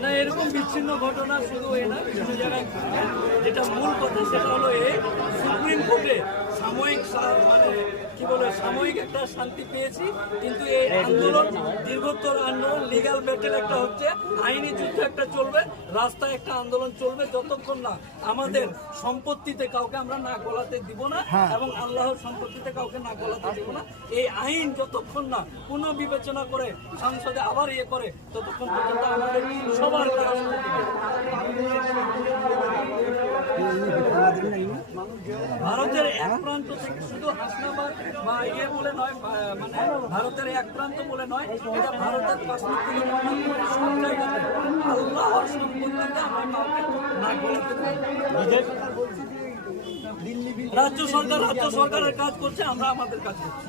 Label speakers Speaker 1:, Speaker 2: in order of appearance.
Speaker 1: না, এরকম বিচ্ছিন্ন ঘটনা শুধু এ না বিভিন্ন জায়গায় যেটা মূল কথা সেটা হলো এই সুপ্রিম কোর্টে সাময়িক মানে কি বলে সাময়িক একটা শান্তি পেয়েছি কিন্তু এই আন্দোলন দীর্ঘতর আন্দোলন লিগাল ব্যাটেল একটা হচ্ছে আইনি যুদ্ধ একটা চলবে রাস্তায় একটা আন্দোলন চলবে যতক্ষণ না আমাদের সম্পত্তিতে কাউকে আমরা না গলাতে দিব না এবং আল্লাহর সম্পত্তিতে কাউকে না গলাতে দিব না এই আইন যতক্ষণ না পুনঃ বিবেচনা করে সংসদে আবার ইয়ে করে ততক্ষণ পর্যন্ত আমাদের সবার ভারতের এক প্রান্ত থেকে শুধু হাসনাবাদ বা ইয়ে বলে নয় মানে ভারতের এক প্রান্ত বলে নয় এটা ভারতের কাশ্মীর থেকে সব জায়গাতে আল্লাহর সম্পর্কে আমরা কাউকে না। গলাতে রাজ্য সরকার রাজ্য সরকারের কাজ করছে আমরা আমাদের কাজ করছি।